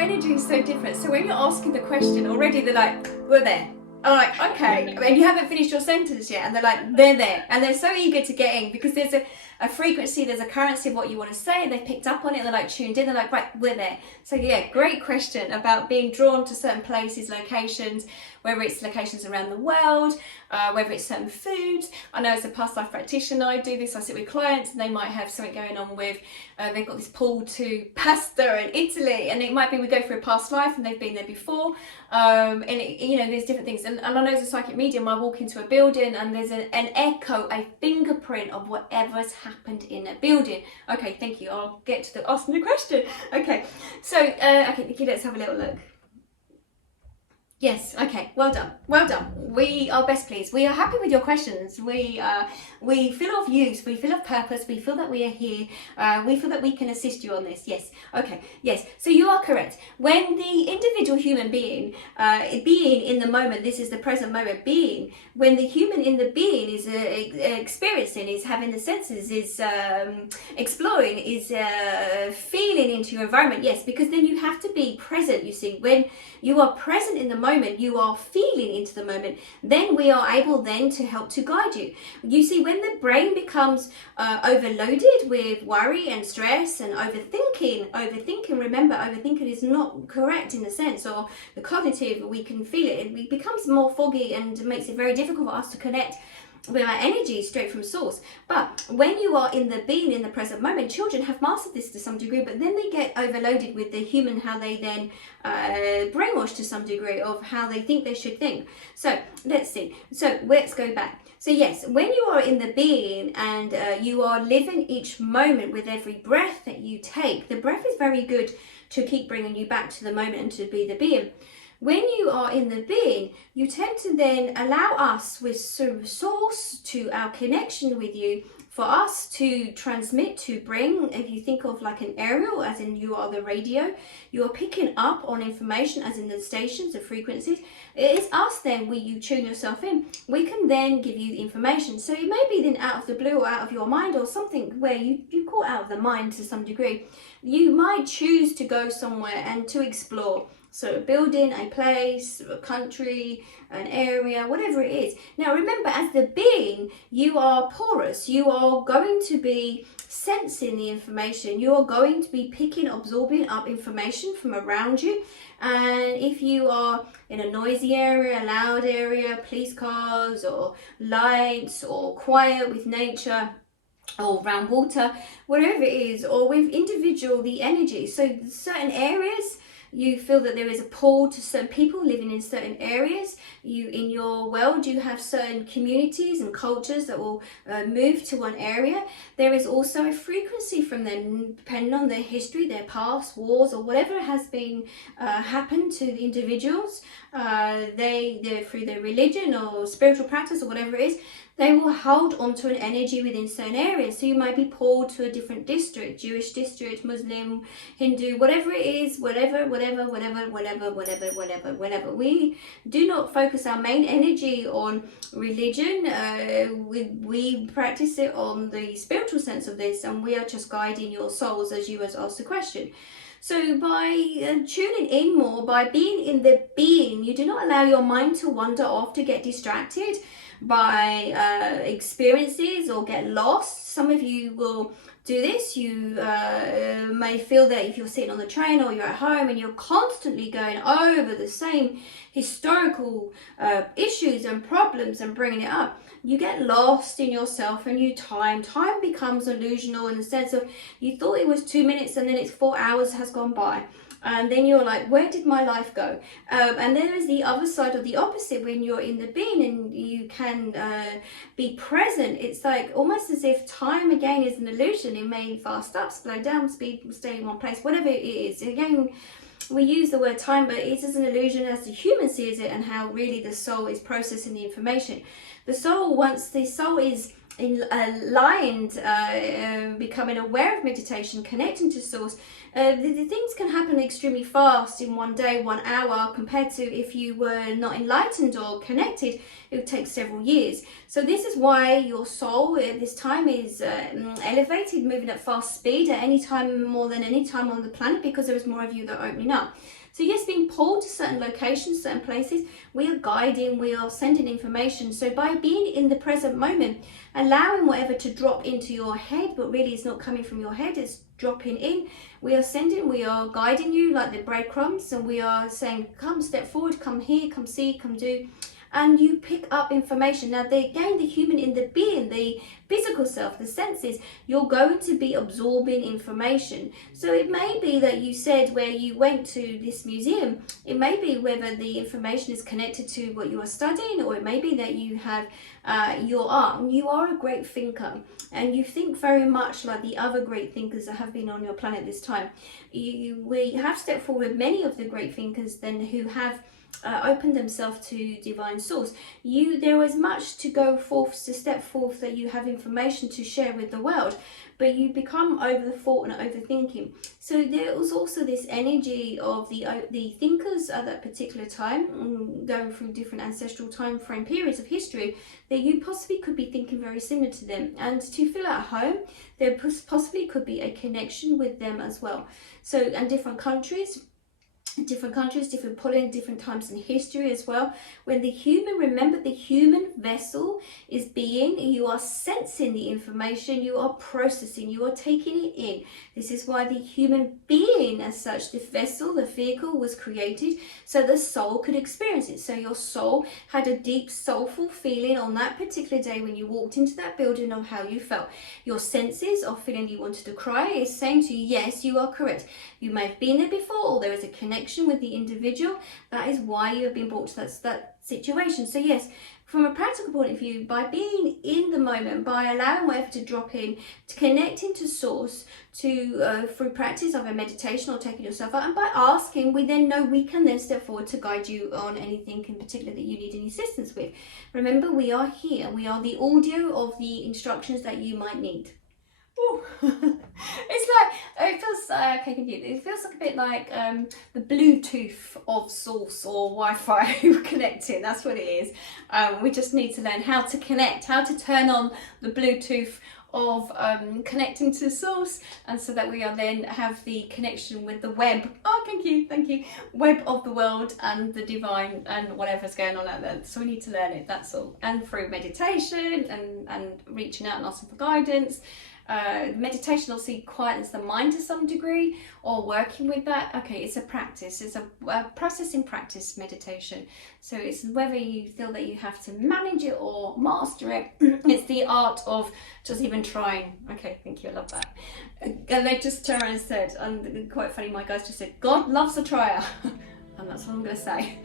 energy is so different. So when you're asking the question, already they're like, we're there. I'm like, okay, and you haven't finished your sentence yet, and they're like, they're there, and they're so eager to get in because there's a frequency, there's a currency of what you want to say, and they've picked up on it, and they're like tuned in, they're like, right, we're there. So yeah, great question about being drawn to certain places, locations, whether it's locations around the world, whether it's certain foods. I know as a past life practitioner, I do this, I sit with clients and they might have something going on with, they've got this pull to pasta in Italy, and it might be we go through a past life and they've been there before, and you know, there's different things. And I know as a psychic medium, I walk into a building and there's an echo, a fingerprint of whatever's happened in a building. Okay, thank you. I'll get to the asking the question. Okay, so okay, Nikki, let's have a little look. Yes, okay, well done, well done. We are best pleased. We are happy with your questions. We feel of use, we feel of purpose, we feel that we are here, we feel that we can assist you on this. Yes, okay, yes. So you are correct. When the individual human being, being in the moment, this is the present moment being, when the human in the being is experiencing, is having the senses, is exploring, is feeling into your environment, yes, because then you have to be present, you see. When you are present in the moment, you are feeling into the moment, then we are able then to help to guide you. You see, when the brain becomes overloaded with worry and stress and overthinking, remember, overthinking is not correct in the sense, or the cognitive, we can feel it, it becomes more foggy and makes it very difficult for us to connect with our energy straight from source. But when you are in the being, in the present moment, children have mastered this to some degree, but then they get overloaded with the human, how they then brainwashed to some degree of how they think they should think. So let's see, so let's go back. So yes, when you are in the being and you are living each moment with every breath that you take, the breath is very good to keep bringing you back to the moment and to be the being. When you are in the being, you tend to then allow us with source to our connection with you, for us to transmit, to bring. If you think of like an aerial, as in you are the radio, you are picking up on information, as in the stations, the frequencies. It is us then, where you tune yourself in, we can then give you information. So it may be then out of the blue or out of your mind, or something where you caught out of the mind to some degree. You might choose to go somewhere and to explore. So a building, a place, a country, an area, whatever it is. Now remember, as the being, you are porous. You are going to be sensing the information. You are going to be picking, absorbing up information from around you. And if you are in a noisy area, a loud area, police cars or lights, or quiet with nature, or around water, wherever it is, or with individual, the energy. So certain areas, you feel that there is a pull to certain people living in certain areas. You, in your world, you have certain communities and cultures that will move to one area. There is also a frequency from them, depending on their history, their past, wars, or whatever has been happened to the individuals. They're through their religion or spiritual practice or whatever it is, they will hold onto an energy within certain areas. So you might be pulled to a different district, Jewish district, Muslim, Hindu, whatever it is, whatever. We do not focus our main energy on religion. We practice it on the spiritual sense of this, and we are just guiding your souls as you asked the question. So by tuning in more, by being in the being, you do not allow your mind to wander off, to get distracted by experiences or get lost. Some of you will do this. You may feel that if you're sitting on the train or you're at home and you're constantly going over the same historical issues and problems and bringing it up, you get lost in yourself, and time becomes illusional, in the sense of you thought it was 2 minutes and then it's 4 hours has gone by. And then you're like, where did my life go? And there is the other side of the opposite, when you're in the being and you can be present. It's like almost as if time again is an illusion. It may fast up, slow down, speed, stay in one place, whatever it is. Again, we use the word time, but it is an illusion as the human sees it, and how really the soul is processing the information. The soul, once the soul is aligned, becoming aware of meditation, connecting to source, the things can happen extremely fast in one day, 1 hour, compared to if you were not enlightened or connected, it would take several years. So this is why your soul at this time is elevated, moving at fast speed at any time, more than any time on the planet, because there is more of you that are opening up. So yes, being pulled to certain locations, certain places, we are guiding, we are sending information. So by being in the present moment, allowing whatever to drop into your head, but really it's not coming from your head, it's dropping in. We are sending, we are guiding you like the breadcrumbs, and we are saying, come step forward, come here, come see, come do. And you pick up information. Now, again, the human in the being, the physical self, the senses, you're going to be absorbing information. So it may be that you said where you went to this museum, it may be whether the information is connected to what you are studying, or it may be that you have your art. You are a great thinker, and you think very much like the other great thinkers that have been on your planet this time. We have stepped forward many of the great thinkers then who have open themselves to divine source. There was much to go forth, to step forth, that you have information to share with the world, but you become over the thought and overthinking. So there was also this energy of the thinkers at that particular time, going through different ancestral time frame periods of history, that you possibly could be thinking very similar to them, and to feel at home, there possibly could be a connection with them as well. So, and different countries, different pulling, different times in history as well. When the human, remember, the human vessel is being, you are sensing the information, you are processing, you are taking it in. This is why the human being as such, the vessel, the vehicle, was created so the soul could experience it. So your soul had a deep soulful feeling on that particular day when you walked into that building of how you felt. Your senses of feeling you wanted to cry is saying to you, yes, you are correct. You may have been there before, or there is a connection with the individual. That is why you have been brought to that situation. So yes, from a practical point of view, by being in the moment, by allowing whatever to drop in, to connecting to source, to through practice of a meditation or taking yourself out, and by asking, we then know we can then step forward to guide you on anything in particular that you need any assistance with. Remember, we are here. We are the audio of the instructions that you might need. It's like, it feels okay, confused. It feels like a bit like the Bluetooth of source or Wi-Fi connecting. That's what it is. We just need to learn how to connect, how to turn on the Bluetooth of connecting to source, and so that we are then have the connection with the web. Oh, thank you, web of the world and the divine and whatever's going on out there. So we need to learn it, that's all. And through meditation and reaching out and asking for guidance. Meditation obviously quietens the mind to some degree, or working with that. Okay, it's a practice, it's a process in practice, meditation. So it's whether you feel that you have to manage it or master it. It's the art of just even trying. Okay, thank you, I love that. And they just turned around and said, and quite funny, my guys just said, God loves a trier. And that's what I'm going to say.